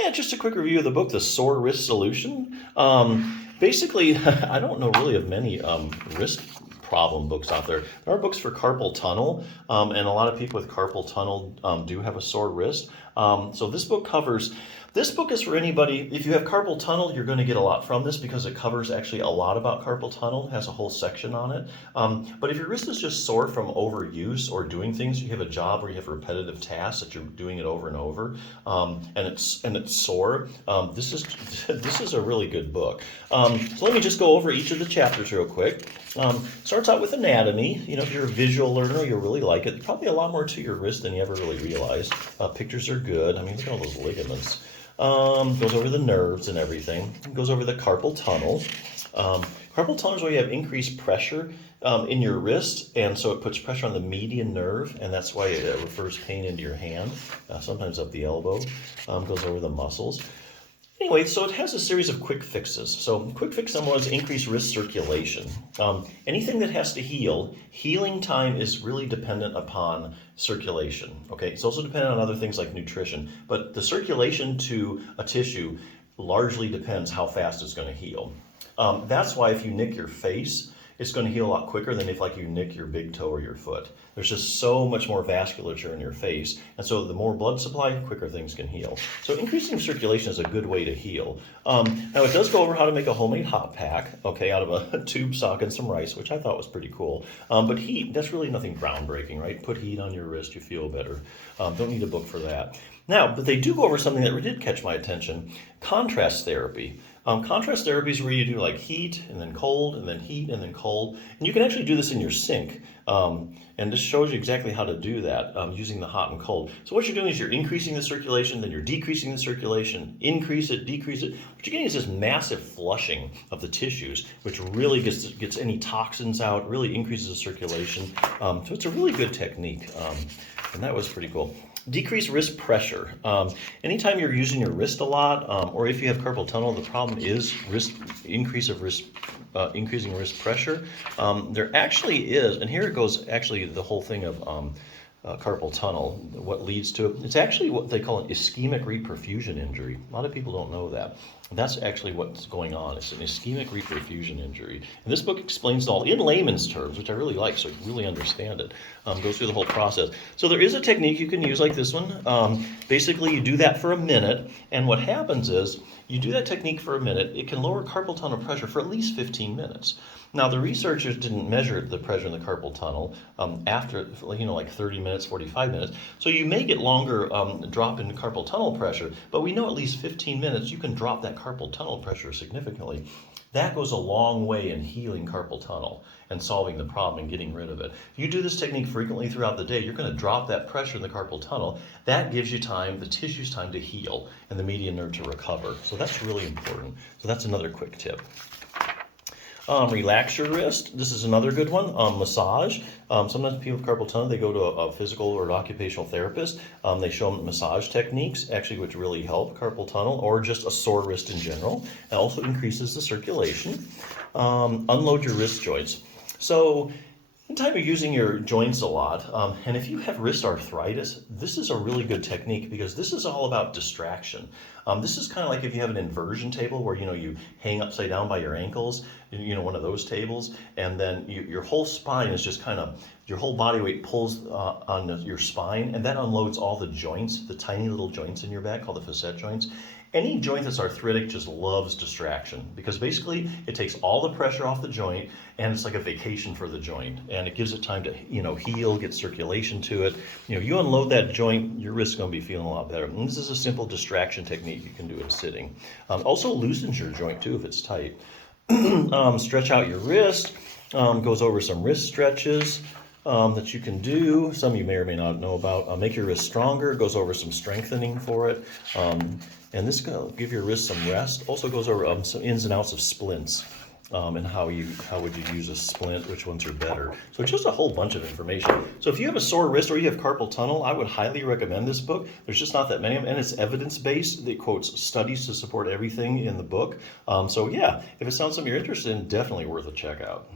Yeah, just a quick review of the book, The Sore Wrist Solution. Basically, I don't know really of many wrist problem books out there. There are books for carpal tunnel, and a lot of people with carpal tunnel do have a sore wrist. So this book is for anybody. If you have carpal tunnel, you're going to get a lot from this because it covers actually a lot about carpal tunnel. It has a whole section on it. But if your wrist is just sore from overuse or doing things, you have a job where you have repetitive tasks that you're doing it over and over, and it's sore. This is a really good book. So let me just go over each of the chapters real quick. Starts out with anatomy. If you're a visual learner, you'll really like it. There's probably a lot more to your wrist than you ever really realize. Pictures are good. I mean, look at all those ligaments. Goes over the nerves and everything. Goes over the carpal tunnel. Carpal tunnel is where you have increased pressure in your wrist, and so it puts pressure on the median nerve, and that's why it refers pain into your hand, sometimes up the elbow. Goes over the muscles. Anyway, so it has a series of quick fixes. So quick fix number one is increase wrist circulation. Anything that has to heal, healing time is really dependent upon circulation. Okay, it's also dependent on other things like nutrition, but the circulation to a tissue largely depends how fast it's going to heal. That's why if you nick your face, it's going to heal a lot quicker than if you nick your big toe or your foot. There's just so much more vasculature in your face, and so the more blood supply, quicker things can heal. So increasing circulation is a good way to heal. Now it does go over how to make a homemade hot pack, okay, out of a tube sock and some rice, which I thought was pretty cool. But heat, that's really nothing groundbreaking, right? Put heat on your wrist, you feel better. Don't need a book for that. Now, but they do go over something that did catch my attention, contrast therapy. Contrast therapy is where you do heat and then cold and then heat and then cold. And you can actually do this in your sink. And this shows you exactly how to do that using the hot and cold. So what you're doing is you're increasing the circulation, then you're decreasing the circulation, increase it, decrease it. What you're getting is this massive flushing of the tissues, which really gets any toxins out, really increases the circulation. So it's a really good technique. And that was pretty cool. Decrease wrist pressure. Anytime you're using your wrist a lot, or if you have carpal tunnel, the problem is increasing wrist pressure. There actually is, and here it goes, actually the whole thing of carpal tunnel, what leads to it. It's actually what they call an ischemic reperfusion injury. A lot of people don't know that. That's actually what's going on. It's an ischemic reperfusion injury. And this book explains it all in layman's terms, which I really like, so you really understand it. Goes through the whole process. So there is a technique you can use like this one. Basically, you do that for a minute, and what happens is, you do that technique for a minute, it can lower carpal tunnel pressure for at least 15 minutes. Now, the researchers didn't measure the pressure in the carpal tunnel after, 30 minutes, 45 minutes. So you may get longer drop in carpal tunnel pressure, but we know at least 15 minutes, you can drop that carpal tunnel pressure significantly. That goes a long way in healing carpal tunnel and solving the problem and getting rid of it. If you do this technique frequently throughout the day, you're going to drop that pressure in the carpal tunnel. That gives you time, the tissue's time to heal and the median nerve to recover. So that's really important. So that's another quick tip. Relax your wrist. This is another good one. Massage. Sometimes people with carpal tunnel, they go to a physical or an occupational therapist. They show them massage techniques, actually, which really help carpal tunnel or just a sore wrist in general. It also increases the circulation. Unload your wrist joints. So anytime you're using your joints a lot, and if you have wrist arthritis, this is a really good technique because this is all about distraction. This is kind of like if you have an inversion table where you hang upside down by your ankles, one of those tables, and then your whole spine is just your whole body weight pulls on your spine, and that unloads all the joints, the tiny little joints in your back called the facet joints. Any joint that's arthritic just loves distraction because basically it takes all the pressure off the joint and it's like a vacation for the joint, and it gives it time to heal, get circulation to it. You unload that joint, your wrist's going to be feeling a lot better. And this is a simple distraction technique you can do in sitting. Also loosens your joint too if it's tight. Stretch out your wrist. Goes over some wrist stretches that you can do. Some you may or may not know about. Make your wrist stronger. Goes over some strengthening for it. And this will give your wrist some rest. Also goes over some ins and outs of splints. And how would you use a splint, which ones are better. So just a whole bunch of information. So if you have a sore wrist or you have carpal tunnel, I would highly recommend this book. There's just not that many of them, and it's evidence-based. It quotes studies to support everything in the book. So yeah, if it sounds something you're interested in, definitely worth a check out.